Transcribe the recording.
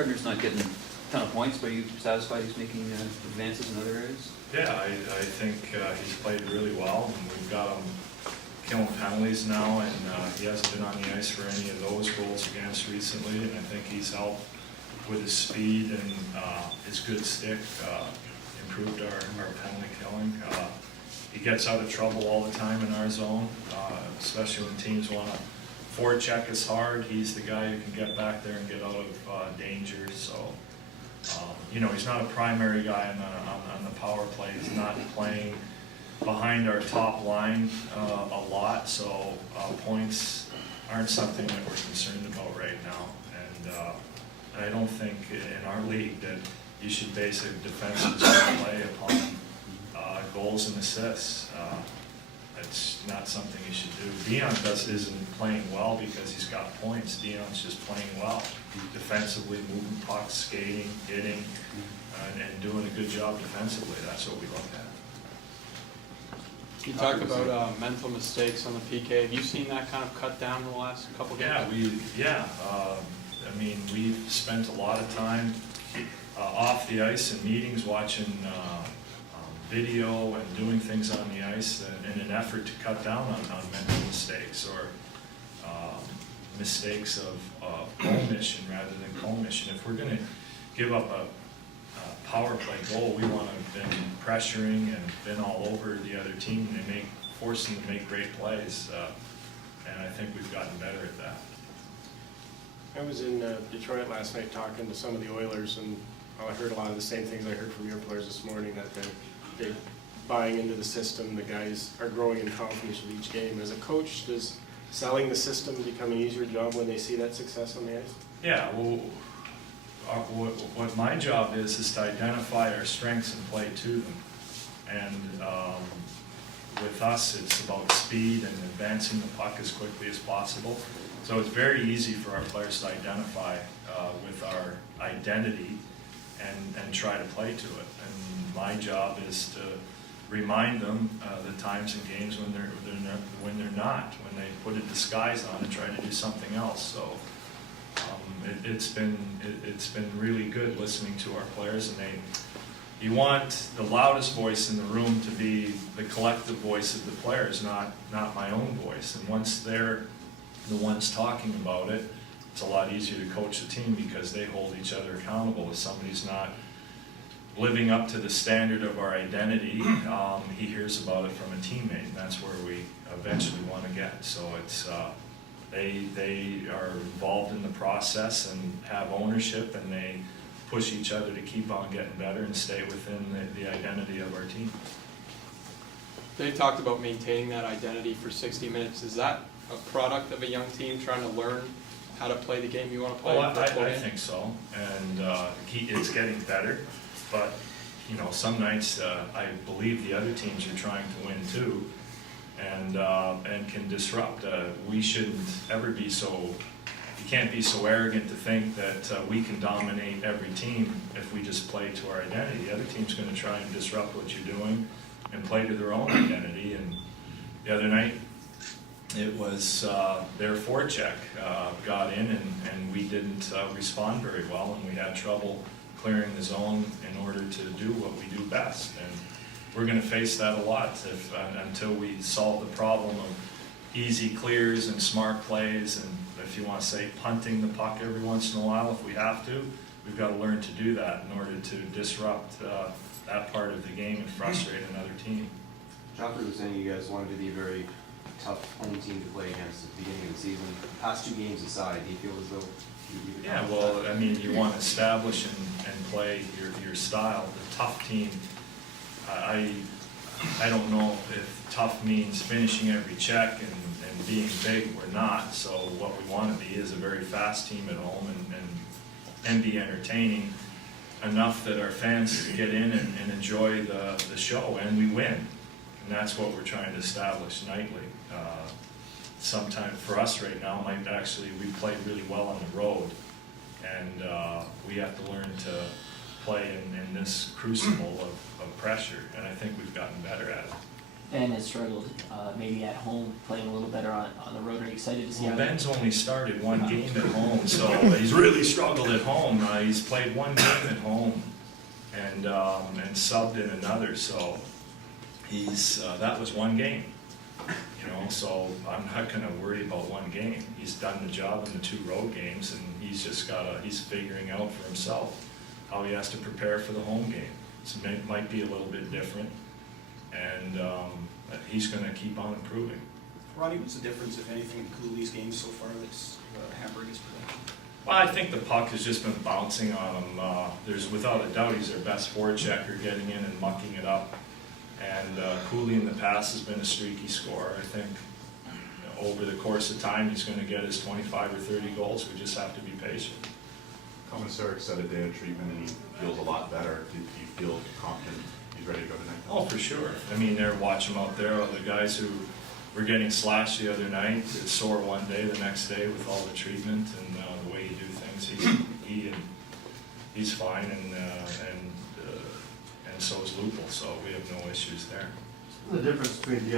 Gardner's not getting a ton of points, but are you satisfied he's making advances in other areas? Yeah, I think he's played really well, and we've got him killing penalties now, and he hasn't been on the ice for any of those goals against recently, and I think he's helped with his speed and his good stick, improved our penalty killing. He gets out of trouble all the time in our zone, especially when teams want to forecheck us hard. He's the guy who can get back there and get out of danger. So, you know, he's not a primary guy on the power play. He's not playing behind our top line a lot. So points aren't something that we're concerned about right now. And I don't think in our league that you should base a defensive play upon goals and assists. It's not something you should do. Dion isn't playing well because he's got points. Dion's just playing well. Defensively, moving pucks, skating, hitting, and doing a good job defensively. That's what we look at. You talked about mental mistakes on the PK. Have you seen that kind of cut down in the last couple of games? I mean, we've spent a lot of time off the ice in meetings watching video and doing things on the ice in an effort to cut down on mental mistakes or mistakes of omission rather than commission. If we're going to give up a power play goal, we want to have been pressuring and been all over the other team and force them to make great plays. And I think we've gotten better at that. I was in Detroit last night talking to some of the Oilers, and I heard a lot of the same things I heard from your players this morning, that they're buying into the system. The guys are growing in confidence with each game. As a coach, does selling the system become an easier job when they see that success on the ice? Yeah, well, what my job is to identify our strengths and play to them. And with us, it's about speed and advancing the puck as quickly as possible. So it's very easy for our players to identify with our identity and try to play to it. And my job is to remind them the times and games when they're not, when they put a disguise on and try to do something else. So it's been really good listening to our players, and you want the loudest voice in the room to be the collective voice of the players, not my own voice. And once they're the ones talking about it, it's a lot easier to coach the team because they hold each other accountable. If somebody's not living up to the standard of our identity, he hears about it from a teammate, and that's where we eventually want to get. So it's they are involved in the process and have ownership, and they push each other to keep on getting better and stay within the identity of our team. They talked about maintaining that identity for 60 minutes. Is that a product of a young team trying to learn how to play the game you want to play? Well, I think so, and it's getting better. But you know, some nights I believe the other teams are trying to win too, and can disrupt. We shouldn't ever be so. You can't be so arrogant to think that we can dominate every team if we just play to our identity. The other team's going to try and disrupt what you're doing and play to their own identity. And the other night, it was their forecheck got in, and we didn't respond very well, and we had trouble clearing the zone in order to do what we do best. And we're going to face that a lot until we solve the problem of easy clears and smart plays, and if you want to say punting the puck every once in a while if we have to, we've got to learn to do that in order to disrupt that part of the game and frustrate another team. Joffrey was saying you guys wanted to be a very tough home team to play against at the beginning of the season. The past two games aside, do you feel as though you'd be Yeah, well, I mean, you want to establish and play your style. The tough team, I don't know if tough means finishing every check and being big. We're not. So what we want to be is a very fast team at home and be entertaining enough that our fans get in and enjoy the show, and we win. And that's what we're trying to establish nightly. Sometime for us right now, we play really well on the road, and we have to learn to play in this crucible of pressure, and I think we've gotten better at it. Ben has struggled, maybe at home, playing a little better on the road. Are you excited to see Well, how? Ben's only started one game at home, so he's really struggled at home. He's played one game at home and subbed in another, so that was one game. So I'm not gonna worry about one game. He's done the job in the 2 road games, and he's figuring out for himself how he has to prepare for the home game. So it might be a little bit different, and he's gonna keep on improving. Ronnie, what's the difference, if anything, in Cooley's games so far that's hampering his production? Well, I think the puck has just been bouncing on him. Without a doubt, he's their best forechecker, getting in and mucking it up. And Cooley in the past has been a streaky scorer. I think over the course of time, he's going to get his 25 or 30 goals. We just have to be patient. Commissaric said a day of treatment and he feels a lot better. Do you feel confident he's ready to go tonight? Oh, for sure. I mean, watch him out there. The guys who were getting slashed the other night, it's sore one day, the next day with all the treatment and the way you do things. He's fine, and so is Lupul, so we have no issues there. The difference between the